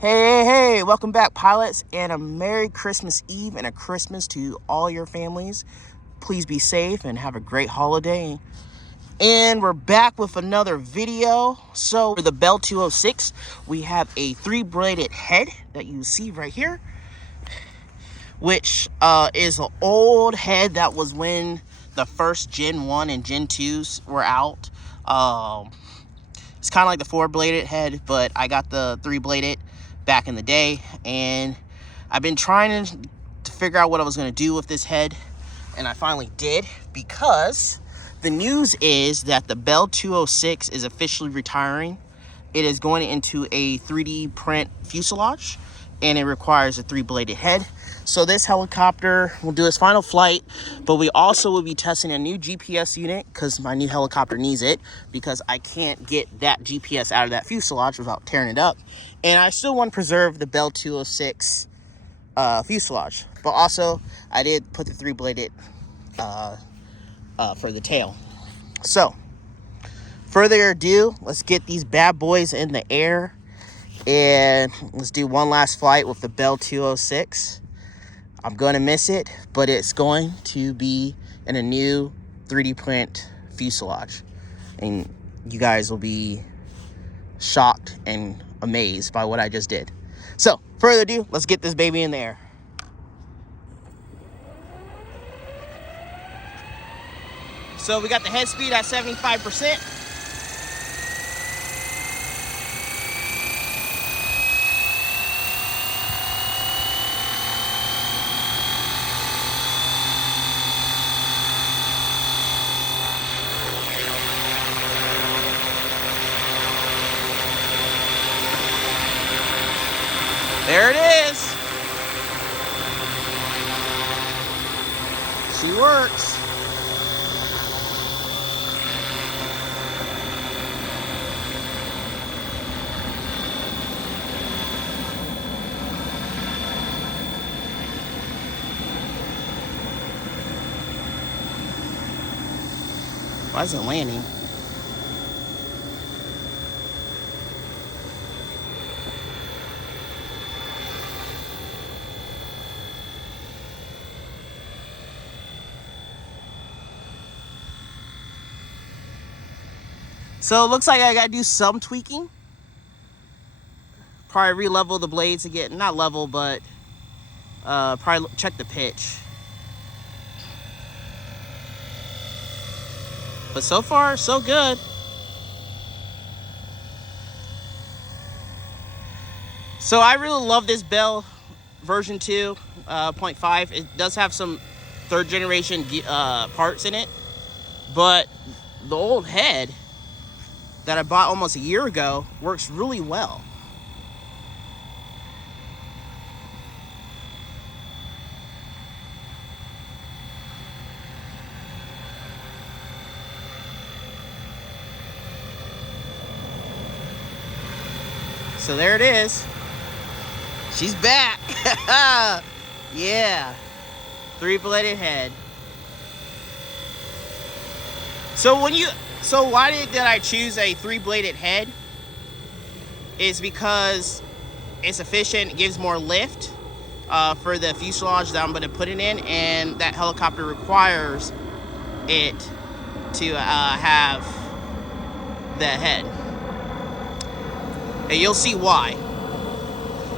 Hey, welcome back, pilots, and a Merry Christmas Eve and a Christmas to all your families. Please be safe and have a great holiday. And we're back with another video. So for the Bell 206, we have a 3-bladed head that you see right here, which is an old head that was when the first Gen 1 and Gen 2s were out. It's kind of like the 4-bladed head, but I got the 3-bladed back in the day, and I've been trying to figure out what I was going to do with this head, and I finally did, because the news is that the Bell 206 is officially retiring. It is going into a 3D print fuselage, and it requires a 3-bladed head. So this helicopter will do its final flight, but we also will be testing a new GPS unit because my new helicopter needs it, because I can't get that GPS out of that fuselage without tearing it up. And I still want to preserve the Bell 206 fuselage, but also I did put the 3-bladed for the tail. So further ado, let's get these bad boys in the air, and let's do one last flight with the Bell 206. I'm going to miss it, but it's going to be in a new 3D print fuselage, and you guys will be shocked and amazed by what I just did. So further ado, let's get this baby in the air. So we got the head speed at 75%. There it is. She works. Why is it landing? So it looks like I gotta do some tweaking. Probably re-level the blades again. Not level, but probably check the pitch. But so far, so good. So I really love this Bell version 2.5. It does have some 3rd generation parts in it, but the old head that I bought almost a year ago works really well. So there it is. She's back. Yeah. 3-bladed head. So why did I choose a 3-bladed head? Is because it's efficient, it gives more lift for the fuselage that I'm going to put it in, and that helicopter requires it to have the head. And you'll see why.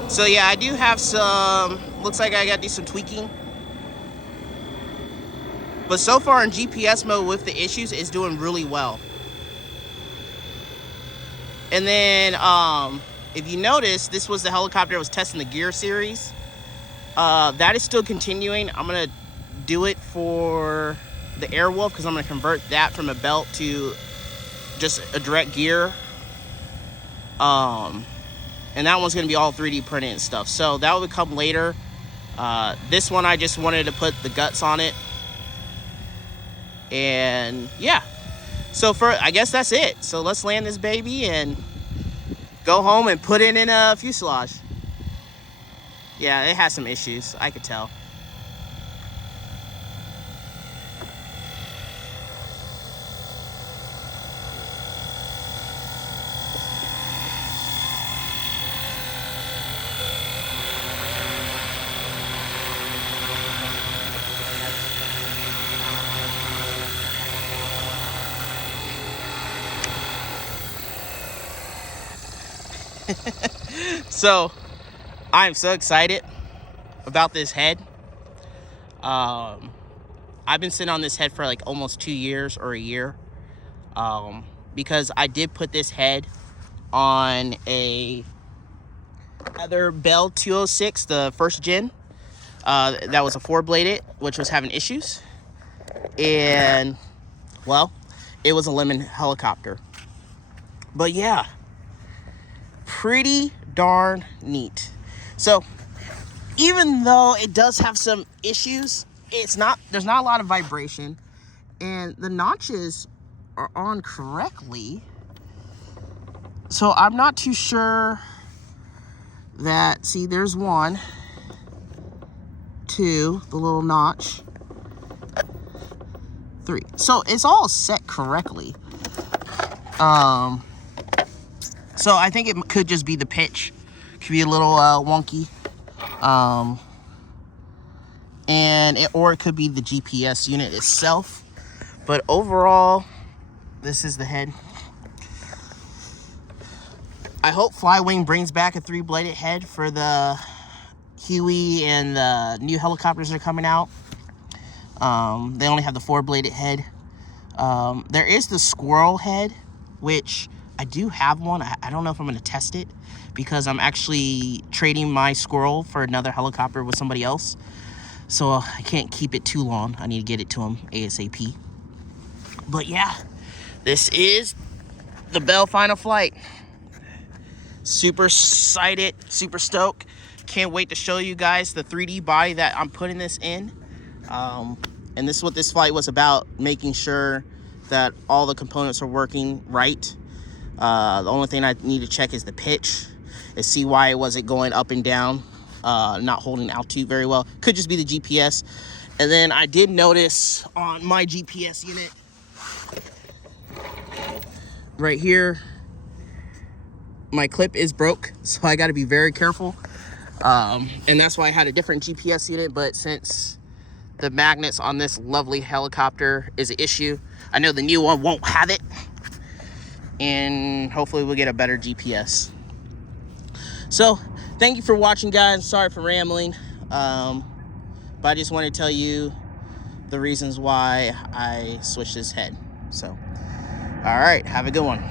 So yeah, I do have some, looks like I got to do some tweaking. But so far in GPS mode with the issues, it's doing really well. And then, if you notice, this was the helicopter that was testing the gear series. That is still continuing. I'm going to do it for the Airwolf, because I'm going to convert that from a belt to just a direct gear. And that one's going to be all 3D printed and stuff. So that will come later. This one, I just wanted to put the guts on it. And yeah. So I guess that's it. So let's land this baby and go home and put it in a fuselage. Yeah, it has some issues, I could tell. So I'm so excited about this head. I've been sitting on this head for like almost 2 years or a year, because I did put this head on a other Bell 206, the first gen. That was a 4-bladed, which was having issues. And, well, it was a lemon helicopter. But yeah, pretty darn neat. So, even though it does have some issues, there's not a lot of vibration, and the notches are on correctly. So I'm not too sure that, see, there's 1, 2, the little notch, 3. So it's all set correctly. So I think it could just be the pitch. Could be a little wonky. Or it could be the GPS unit itself. But overall, this is the head. I hope FlyWing brings back a 3-bladed head for the Huey and the new helicopters that are coming out. They only have the 4-bladed head. There is the squirrel head, which I do have one. I don't know if I'm going to test it, because I'm actually trading my squirrel for another helicopter with somebody else. So I can't keep it too long. I need to get it to him ASAP. But yeah, this is the Bell Final Flight. Super excited, super stoked. Can't wait to show you guys the 3D body that I'm putting this in. And this is what this flight was about, making sure that all the components are working right. The only thing I need to check is the pitch, and see why it wasn't going up and down, not holding altitude very well. Could just be the GPS. And then I did notice on my GPS unit right here, my clip is broke, so I got to be very careful. And that's why I had a different GPS unit, but since the magnets on this lovely helicopter is an issue, I know the new one won't have it, and hopefully we'll get a better GPS. So thank you for watching, guys. Sorry for rambling, but I just want to tell you the reasons why I switched this head. So all right, have a good one.